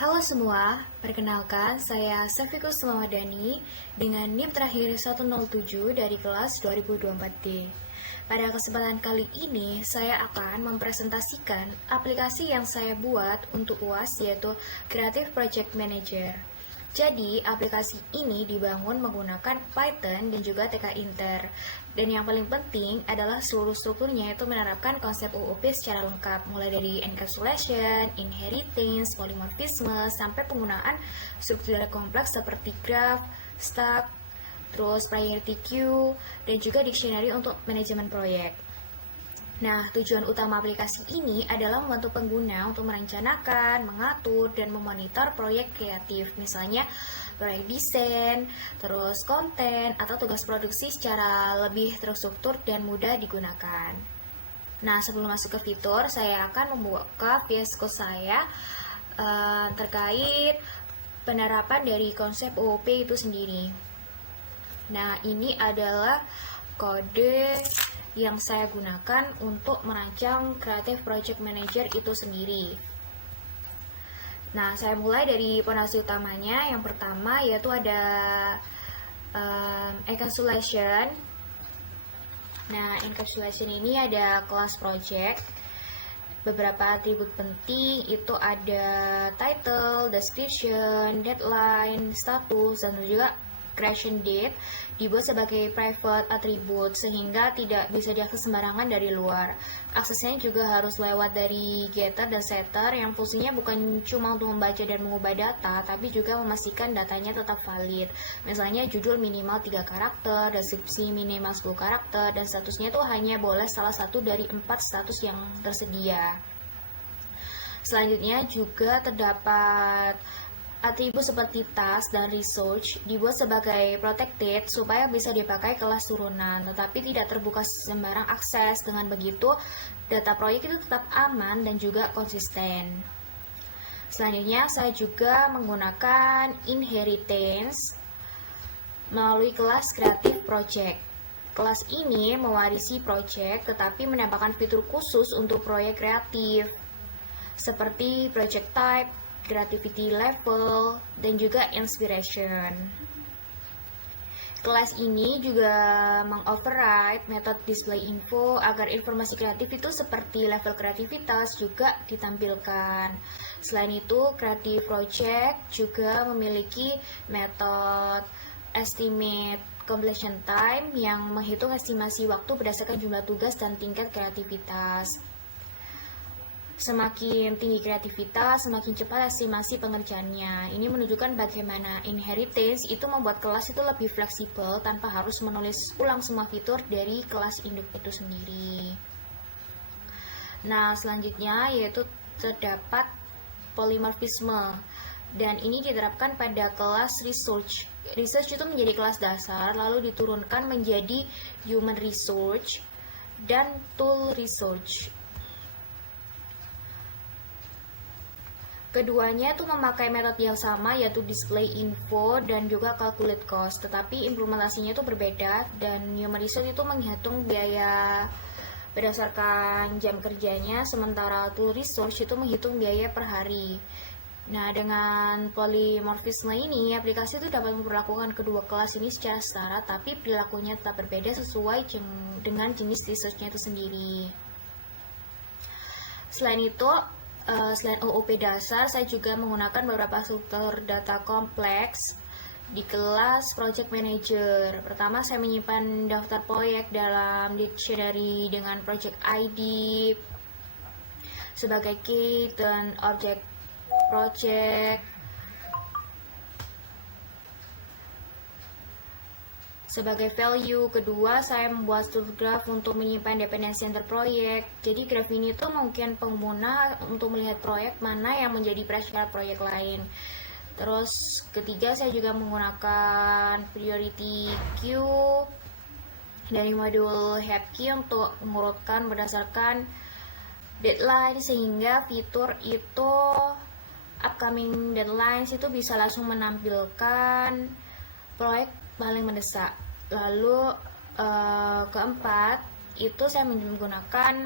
Halo semua, perkenalkan saya Safikus Lamadani dengan NIM terakhir 107 dari kelas 2024D. Pada kesempatan kali ini, saya akan mempresentasikan aplikasi yang saya buat untuk UAS yaitu Creative Project Manager. Jadi, aplikasi ini dibangun menggunakan Python dan juga TK Inter. Dan yang paling penting adalah seluruh strukturnya itu menerapkan konsep UOP secara lengkap, mulai dari encapsulation, inheritance, polymorphisme, sampai penggunaan struktur kompleks seperti graph, stack, terus priority queue, dan juga dictionary untuk manajemen proyek. Nah, tujuan utama aplikasi ini adalah membantu pengguna untuk merencanakan, mengatur, dan memonitor proyek kreatif, misalnya proyek desain, terus konten, atau tugas produksi secara lebih terstruktur dan mudah digunakan. Nah, sebelum masuk ke fitur, saya akan membuka VS Code saya terkait penerapan dari konsep OOP itu sendiri. Nah, ini adalah kode yang saya gunakan untuk merancang Creative Project Manager itu sendiri. Nah, saya mulai dari fondasi utamanya. Yang pertama yaitu ada encapsulation. Nah, encapsulation ini ada kelas project. Beberapa atribut penting itu ada title, description, deadline, status, dan juga creation date dibuat sebagai private attribute sehingga tidak bisa diakses sembarangan dari luar. Aksesnya juga harus lewat dari getter dan setter yang fungsinya bukan cuma untuk membaca dan mengubah data, tapi juga memastikan datanya tetap valid. Misalnya judul minimal 3 karakter, deskripsi minimal 10 karakter, dan statusnya itu hanya boleh salah satu dari 4 status yang tersedia. Selanjutnya juga terdapat atribut seperti task dan research dibuat sebagai protected supaya bisa dipakai kelas turunan, tetapi tidak terbuka sembarang akses. Dengan begitu, data proyek itu tetap aman dan juga konsisten. Selanjutnya, saya juga menggunakan inheritance melalui kelas Creative Project. Kelas ini mewarisi project, tetapi menambahkan fitur khusus untuk proyek kreatif, seperti project type, creativity level, dan juga inspiration. Kelas ini juga mengoverride metode display info agar informasi kreatif itu seperti level kreativitas juga ditampilkan. Selain itu, Creative Project juga memiliki metode estimate completion time yang menghitung estimasi waktu berdasarkan jumlah tugas dan tingkat kreativitas. Semakin tinggi kreativitas, semakin cepat estimasi pengerjaannya. Ini menunjukkan bagaimana inheritance itu membuat kelas itu lebih fleksibel tanpa harus menulis ulang semua fitur dari kelas induk itu sendiri. Nah, selanjutnya yaitu terdapat polymorphisme, dan ini diterapkan pada kelas research. Research itu menjadi kelas dasar, lalu diturunkan menjadi human research dan tool research. Keduanya itu memakai metode yang sama, yaitu display info dan juga calculate cost, tetapi implementasinya itu berbeda. Dan human research itu menghitung biaya berdasarkan jam kerjanya, sementara tool research itu menghitung biaya per hari. Nah, dengan polymorphisme ini, aplikasi itu dapat memperlakukan kedua kelas ini secara setara, tapi perilakunya tetap berbeda sesuai dengan jenis research-nya itu sendiri. Selain itu, selain OOP dasar, saya juga menggunakan beberapa struktur data kompleks di kelas Project Manager. Pertama, saya menyimpan daftar proyek dalam dictionary dengan project ID sebagai key dan objek project sebagai value. Kedua, saya membuat struktur graph untuk menyimpan dependensi antar proyek. Jadi graph ini tuh mungkin pengguna untuk melihat proyek mana yang menjadi prescal proyek lain. Terus ketiga, saya juga menggunakan priority queue dari modul HappKey untuk mengurutkan berdasarkan deadline, sehingga fitur itu upcoming deadlines itu bisa langsung menampilkan proyek paling mendesak. Lalu keempat itu saya menggunakan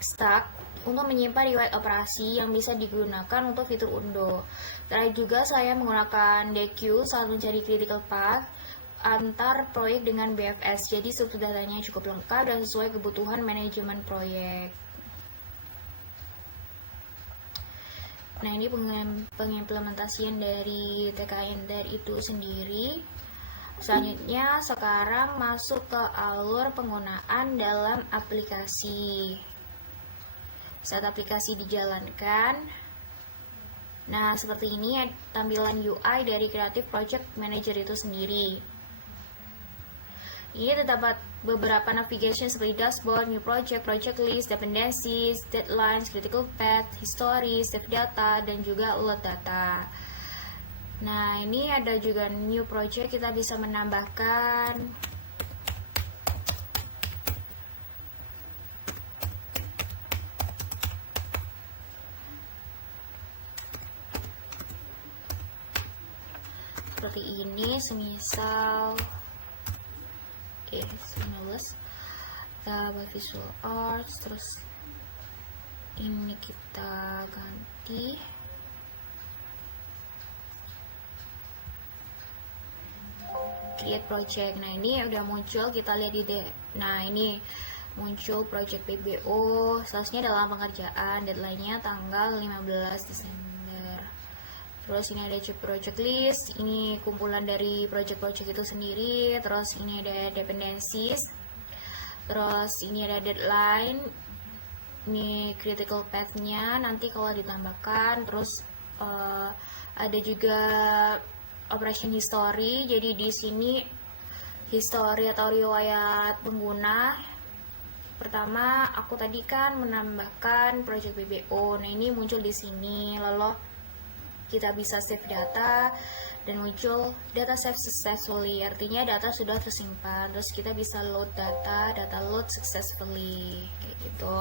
stack untuk menyimpan riwayat operasi yang bisa digunakan untuk fitur undo. Terakhir juga saya menggunakan DQ saat mencari critical path antar proyek dengan BFS. Jadi struktur datanya cukup lengkap dan sesuai kebutuhan manajemen proyek. Nah, ini pengimplementasian dari TKInter itu sendiri. Selanjutnya sekarang masuk ke alur penggunaan dalam aplikasi. Saat aplikasi dijalankan, nah seperti ini tampilan UI dari Creative Project Manager itu sendiri. Ini terdapat beberapa navigation seperti dashboard, new project, project list, dependencies, deadlines, critical path, history, save data, dan juga load data. Nah, ini ada juga new project, kita bisa menambahkan seperti ini, semisal kita buat visual arts, terus ini kita ganti create project. Nah, ini udah muncul, kita lihat nah ini muncul project PBO, seharusnya dalam pengerjaan, deadline-nya tanggal 15 Desember. Terus ini ada project list, ini kumpulan dari project-project itu sendiri. Terus ini ada dependencies, terus ini ada deadline, ini critical path-nya nanti kalau ditambahkan. Terus ada juga operation history, jadi di sini history atau riwayat pengguna. Pertama aku tadi kan menambahkan project PBO, nah ini muncul di sini, lalu kita bisa save data dan muncul data save successfully, artinya data sudah tersimpan. Terus kita bisa load data load successfully, kayak gitu.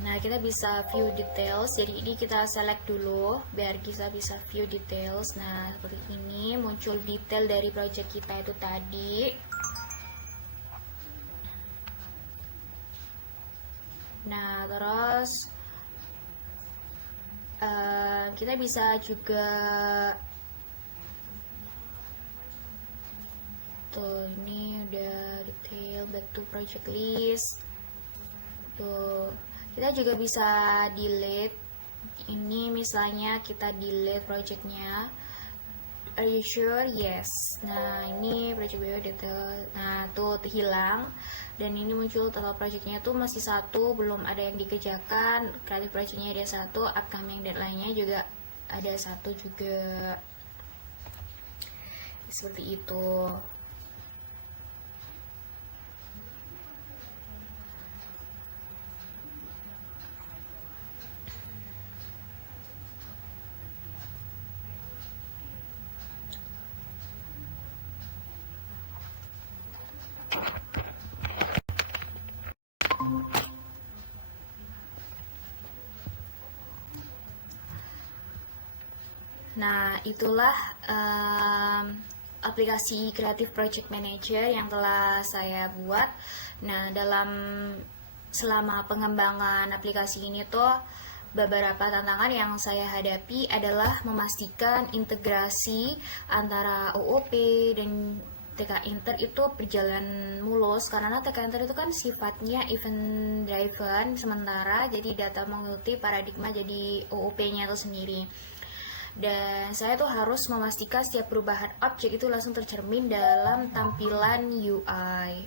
Nah, kita bisa view details, jadi ini kita select dulu biar kita bisa view details. Nah, seperti ini muncul detail dari project kita itu tadi. Nah, terus kita bisa juga tuh, ini udah detail, back to project list. Tuh, kita juga bisa delete. Ini misalnya kita delete projectnya. Are you sure? Yes. Nah, ini project bio detail. Nah, tuh hilang. Dan ini muncul total projectnya tuh masih satu, belum ada yang dikerjakan. Creative projectnya ada satu, upcoming deadline-nya juga ada satu juga. Seperti itu. Nah, itulah aplikasi Creative Project Manager yang telah saya buat. Nah, selama pengembangan aplikasi ini tuh beberapa tantangan yang saya hadapi adalah memastikan integrasi antara OOP dan TKInter itu berjalan mulus, karena TKInter itu kan sifatnya event driven sementara, jadi data mengikuti paradigma jadi OOP-nya itu sendiri. Dan saya tuh harus memastikan setiap perubahan objek itu langsung tercermin dalam tampilan UI.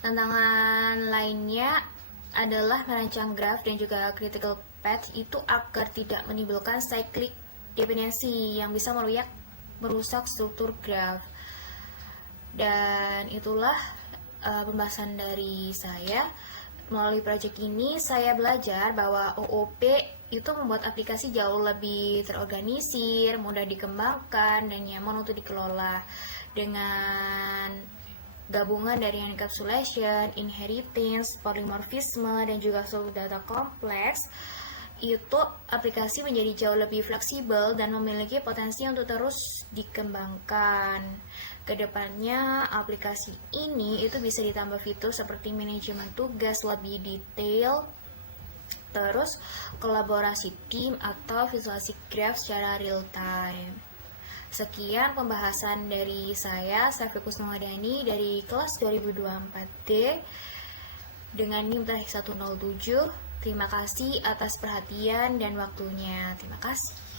Tantangan lainnya adalah merancang graf dan juga critical path itu agar tidak menimbulkan cyclic dependency yang bisa merusak struktur graf. Dan itulah pembahasan dari saya. Melalui project ini saya belajar bahwa OOP itu membuat aplikasi jauh lebih terorganisir, mudah dikembangkan, dan nyaman untuk dikelola. Dengan gabungan dari encapsulation, inheritance, polymorphisme, dan juga struktur data kompleks, itu aplikasi menjadi jauh lebih fleksibel dan memiliki potensi untuk terus dikembangkan. Kedepannya aplikasi ini itu bisa ditambah fitur seperti manajemen tugas lebih detail, terus kolaborasi tim atau visualisasi graf secara real time. Sekian pembahasan dari saya, Safri Kusnamadani dari kelas 2024D dengan NIM terakhir 107. Terima kasih atas perhatian dan waktunya. Terima kasih.